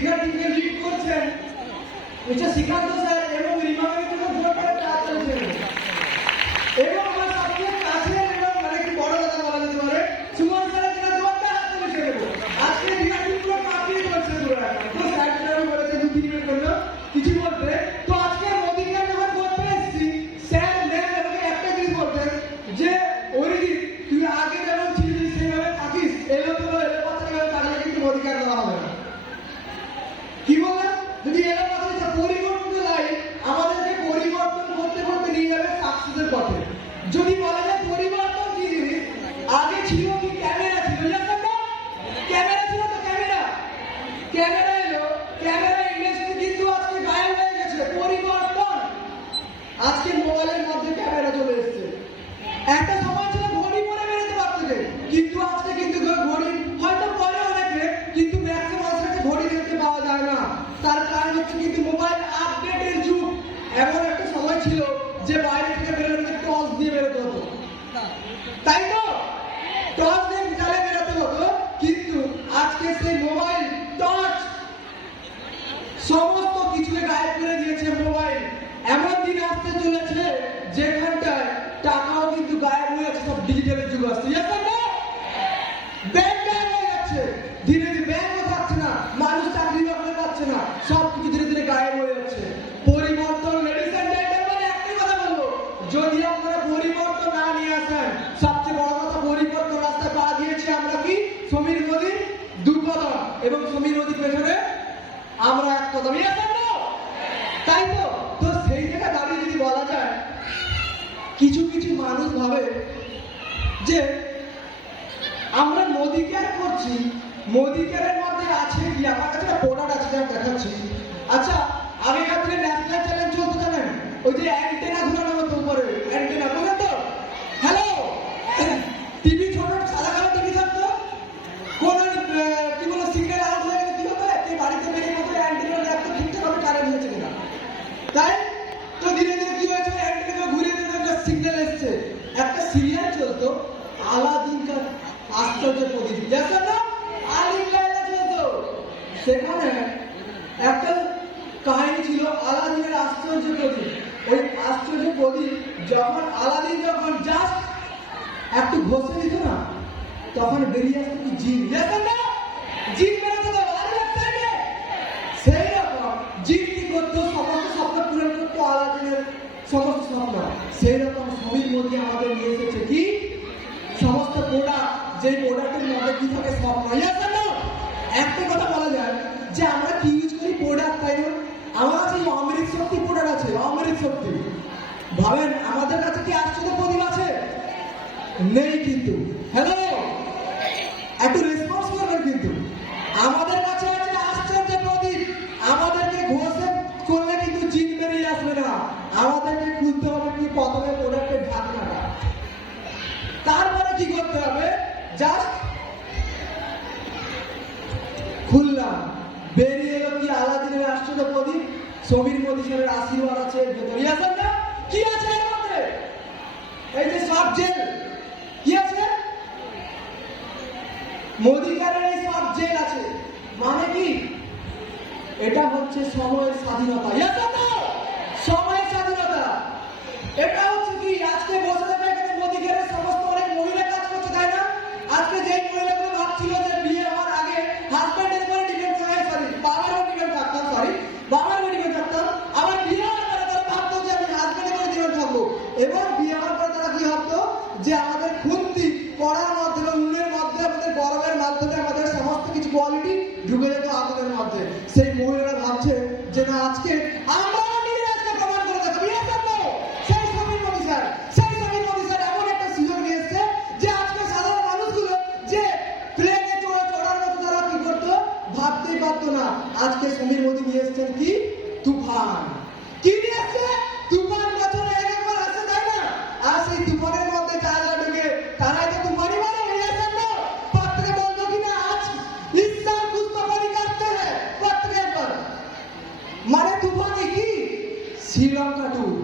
দীঘা টিমকে লিড করছেন এটা শ্রীকান্ত স্যার এবং রিমাকে কিন্তু জোর করে কাজ চলছে এবং আমার সবচেয়ে কাছের এবং মানে কি বড় কথা বলা যেতে পারে সুমন স্যারের জন্য জোরদার হাত তুলে ছেড়ে আজকে দীঘা টিমগুলো কাঁপিয়ে করছে পুরো তো স্যার যেটা বলেছে 2-3 মিনিট জন্য কিছু বলতে তো আজকে মোদিকে যখন করতে এসেছি স্যার ম্যাম আমাকে একটা জিনিস বলতেন যে অরিজিৎ তুই আগে যেমন ছিলি সেইভাবে থাকিস এলো তো এলো কথা তাহলে কিন্তু মোদিকে করা হবে না কি বললাম যদি এলো কথা পরিবর্তন লাই আমাদেরকে পরিবর্তন করতে করতে নিয়ে যাবে সাকসেসের পথে যদি বলা যায় পরিবর্তন কি জিনিস আগে ছিল কি ক্যামেরা ছিল জানেন না ক্যামেরা ছিল তো ক্যামেরা এলো ক্যামেরা ইন্ডাস্ট্রি কিন্তু আজকে গায়েব হয়ে গেছে পরিবর্তন আজকে মোবাইলের মধ্যে ক্যামেরা চলে এসেছে একটা সময় ছিল ঘড়ি পরে বেরোতে পারতে কিন্তু আজকে কিন্তু ঘড়ি হয়তো পরে অনেকে কিন্তু ম্যাক্সিমাম কাছে ঘড়ি দেখতে পাওয়া যায় না তার কারণ হচ্ছে কিন্তু মোবাইল আপডেটের যুগ এমন একটা সময় ছিল যে বাইরে থেকে বেরোতে টর্চ দিয়ে বেরোতে হতো তাই তো টর্চ দিয়ে জালে বেরোতে হতো কিন্তু আজকে সেই মোবাইল টর্চ সমস্ত কিছুকে গায়েব করে দিয়েছে মোবাইল এমন দিন আসতে চলেছে যেখানটায় টাকাও কিন্তু গায়েব হয়ে যাচ্ছে সব ডিজিটালের যুগ আসছে ব্যাংক গায়েব হয়ে যাচ্ছে ধীরে ধীরে ব্যাংকও থাকছে না মানুষ চাকরি বাকরি পাচ্ছে না সব কিছু ধীরে ধীরে গায়েব হয়ে যাচ্ছে পরিবর্তন লেডিস এন্ড জেন্টলম্যান একটাই কথা বলবো যদি আপনারা পরিবর্তন না নিয়ে আসেন সবচেয়ে বড় কথা পরিবর্তন রাস্তায় পা দিয়েছি আমরা কি সমীর মোদী 2 কদম এবং সমীর মোদীর পেছনে আমরা 1 কদম তাই তো তো সেই জায়গায় দাঁড়িয়ে যদি বলা যায় কিছু কিছু মানুষ ভাবে যে আমরা মোদি কেয়ার করছি মোদি কেয়ারের মধ্যে আছে কি আমার কাছে একটা প্রোডাক্ট আছে যা দেখাচ্ছি আচ্ছা আগেকার দিনে ন্যাশনাল চ্যালেঞ্জ চলতে জানেন ওই যে অ্যান্টেনা ঘুরানো হতো উপরে অ্যান্টেনা বলে তো হ্যালো টিভি ছোট সাদা কালো টিভি থাকতো কোন কি বলে সিগন্যাল আউট হয়ে গেলে কি হতো এই বাড়িতে বেরিয়ে মতো অ্যান্টেনা দেখতে ঠিকঠাক ভাবে কারেন্ট হয়েছে কিনা তাই তো ধীরে ধীরে কি হয়েছে অ্যান্টেনা ঘুরিয়ে দিলে একটা সিগন্যাল এসছে একটা সিরিয়াল চলতো আলাদিন কা আশ্চর্য প্রদীপ দেখেন না আলিম লাইলা চলতো সেখানে একটা কাহিনী ছিল আলাদিনের আশ্চর্য প্রদীপ ওই আশ্চর্য প্রদীপ যখন আলাদিন যখন জাস্ট একটু ঘষে দিত না তখন বেরিয়ে আসতো কি জিন দেখেন না জিন বেরোতো তো সেই রকম জিন কি করতো সমস্ত স্বপ্ন পূরণ করতো আলাদিনের সমস্ত স্বপ্ন সেই রকম সমীর মোদী আমাদের নিয়ে এসেছে কি সমস্ত প্রোডাক্ট যে প্রোডাক্টের মধ্যে কি থাকে স্বপ্ন একটা কথা বলা যায় যে আমরা কি ইউজ করি প্রোডাক্ট তাই না আমার কাছে অমৃত শক্তি প্রোডাক্ট আছে অমৃত শক্তি ভাবেন আমাদের কাছে কি আশ্চর্য প্রদীপ আছে নেই কিন্তু হ্যালো একটু রেসপন্স করবেন কিন্তু আমাদের কাছে আছে আশ্চর্য প্রদীপ আমাদেরকে ঘষে করলে কিন্তু জিন বেরিয়ে আসবে না আমাদেরকে খুলতে হবে কি প্রথমে প্রোডাক্টের ঢাকনাটা তারপরে কি করতে হবে জাস্ট খুললাম বেরিয়ে এলো কি আলাদিনের আশ্চর্য প্রদীপ সমীর মোদী স্যারের আশীর্বাদ আছে ভেতরে আছেন না কি আছে এর মধ্যে এই যে সব জেল কি আছে মোদী কেয়ারের এই সব জেল আছে মানে কি এটা হচ্ছে সময়ের স্বাধীনতা সময়ের স্বাধীনতা এটা হচ্ছে কি আজকে বসে থাকা এখানে মোদী কেয়ারের সমস্ত অনেক মহিলা কাজ করছে তাই না আজকে যেই মহিলাগুলো ভাবছিল যে বিয়ে হওয়ার আগে হাজব্যান্ডের উপরে ডিপেন্ড করে সরি বাবার উপর ডিপেন্ড থাকতাম বাবার উপর ডিপেন্ড থাকতাম আবার বিয়ে হওয়ার পরে তারা ভাবতো যে আমি হাজব্যান্ডের উপরে ডিপেন্ড থাকবো এবং বিয়ে হওয়ার পরে তারা কি ভাবতো যে আমাদের খুন্তি পড়ার মাধ্যমে উন্নয়নের মাধ্যমে আমাদের গরমের মাধ্যমে আমাদের সমস্ত কিছু কোয়ালিটি ঢুকে যেত আমাদের মধ্যে সেই মহিলারা ভাবছে যে না আজকে আমরা নিজেরা প্রমাণ করে দেখাবো সেই সমীর মোদী স্যার এমন একটা সুযোগ নিয়ে এসছে যে আজকে সাধারণ মানুষগুলো যে প্লেনে চড়ার মতো তারা কি করতো ভাবতেই পারতো না আজকে সমীর মোদী নিয়ে এসছেন কি তুফান কি নিয়ে এসছে তুফান বছরে একবার আসে তাই না আর সেই তুফানের মধ্যে যারা ঢুকে তারাই তো তুফানি মানে আসেন না পত্রে বলতো কিনা আজ ইসলাম পুস্তকানি কাটতে হ্যাঁ পত্রে একবার মানে তুফানি কি শ্রীলঙ্কা ট্যুর